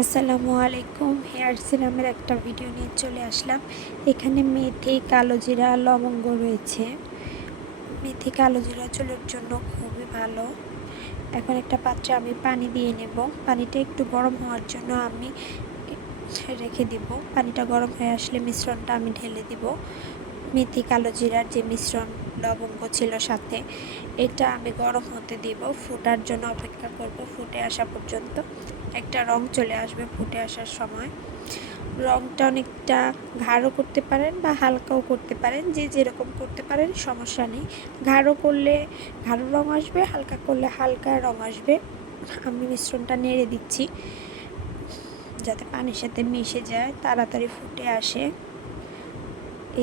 আসসালামু আলাইকুম। হেয়ার সিরামের একটা ভিডিও নিয়ে চলে আসলাম। এখানে মেথি, কালো জিরা, লবঙ্গ রয়েছে। মেথি, কালো জিরা চুলের জন্য খুবই ভালো। এখন একটা পাত্রে আমি পানি দিয়ে নেব। পানিটা একটু গরম হওয়ার জন্য আমি রেখে দিব। পানিটা গরম হয়ে আসলে মিশ্রণটা আমি ঢেলে দিব। মেথি, কালো জিরার যে মিশ্রণ, লবঙ্গ ছিল সাথে, এটা আমি গরম হতে দিব। ফোটার জন্য অপেক্ষা করব, ফুটে আসা পর্যন্ত। একটা রং চলে আসবে ফুটে আসার সময়। রংটা অনেকটা গাঢ় করতে পারেন বা হালকাও করতে পারেন, যে যেরকম করতে পারেন সমস্যা নেই। গাঢ় করলে গাঢ় রং আসবে, হালকা করলে হালকা রং আসবে। আমি মিশ্রণটা নেড়ে দিচ্ছি যাতে পানির সাথে মিশে যায়, তাড়াতাড়ি ফুটে আসে।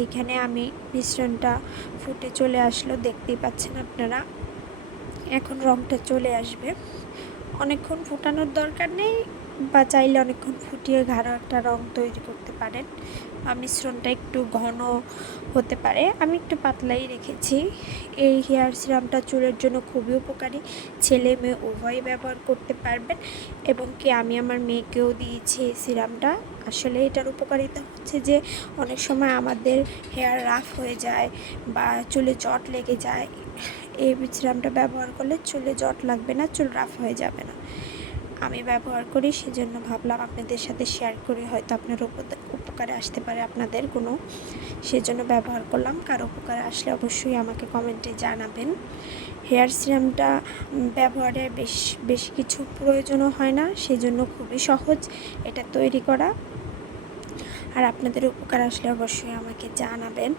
এইখানে আমি মিশ্রণটা ফুটে চলে আসলো, দেখতেই পাচ্ছেন আপনারা। এখন রংটা চলে আসবে। অনেকক্ষণ ফুটানোর দরকার নেই, বা চাইলে অনেকক্ষণ ফুটিয়ে গাঢ় একটা রং তৈরি করতে পারেন। মিশ্রণটা একটু ঘন হতে পারে, আমি একটু পাতলাই রেখেছি। এই হেয়ার সিরামটা চুলের জন্য খুবই উপকারী, ছেলে মেয়ে উভয়ই ব্যবহার করতে পারবেন। এবং কি আমি আমার মেয়েকেও দিয়েছি এই সিরামটা। আসলে এটার উপকারিতা হচ্ছে যে অনেক সময় আমাদের হেয়ার রাফ হয়ে যায় বা চুলে জট লেগে যায়। এই সিরামটা ব্যবহার করলে চুলে জট লাগবে না, চুল রাফ হয়ে যাবে না। আমি ব্যবহার করি, সেজন্য ভাবলাম আপনাদের সাথে শেয়ার করে, হয়তো আপনার উপকারে আসতে পারে আপনাদের কোনো, সেজন্য ব্যবহার করলাম। কারো উপকারে আসলে অবশ্যই আমাকে কমেন্টে জানাবেন। হেয়ার সিরামটা ব্যবহারে বেশি কিছু প্রয়োজনও হয় না, সেজন্য খুবই সহজ এটা তৈরি করা। আর আপনাদের উপকার আসলে অবশ্যই আমাকে জানাবেন।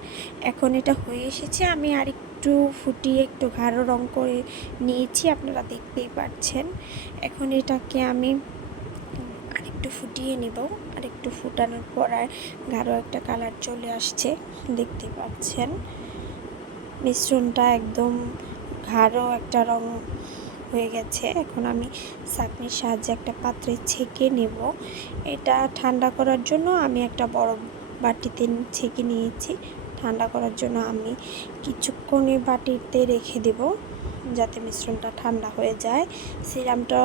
এখন এটা হয়ে এসেছে, আমি আরেকটু ফুটিয়ে একটু গাঢ় রং করে নিয়েছি, আপনারা দেখতেই পাচ্ছেন। এখন এটাকে আমি আরেকটু ফুটিয়ে নিব। আরেকটু ফুটানোর পর আর গাঢ় একটা কালার চলে আসছে, দেখতেই পাচ্ছেন। মিশ্রণটা একদম গাঢ় একটা রং হয়ে গেছে। এখন আমি ছাঁকনির সাহায্যে একটা পাত্রে ছেঁকে নেব। এটা ঠান্ডা করার জন্য আমি একটা বড় বাটিতে ছেঁকে নিয়েছি। ঠান্ডা করার জন্য আমি কিছুক্ষণ এই বাটিতে রেখে দেব, যাতে মিশ্রণটা ঠান্ডা হয়ে যায়। সিরামটা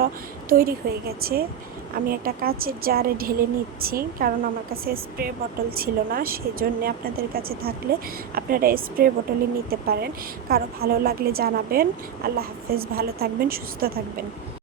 তৈরি হয়ে গেছে। আমি একটা কাচের জারে ঢেলে নিচ্ছি, কারণ আমার কাছে স্প্রে বোতল ছিল না। সেজন্য আপনাদের কাছে থাকলে আপনারা স্প্রে বোতলে নিতে পারেন। কারো ভালো লাগলে জানাবেন। আল্লাহ হাফেজ, ভালো থাকবেন, সুস্থ থাকবেন।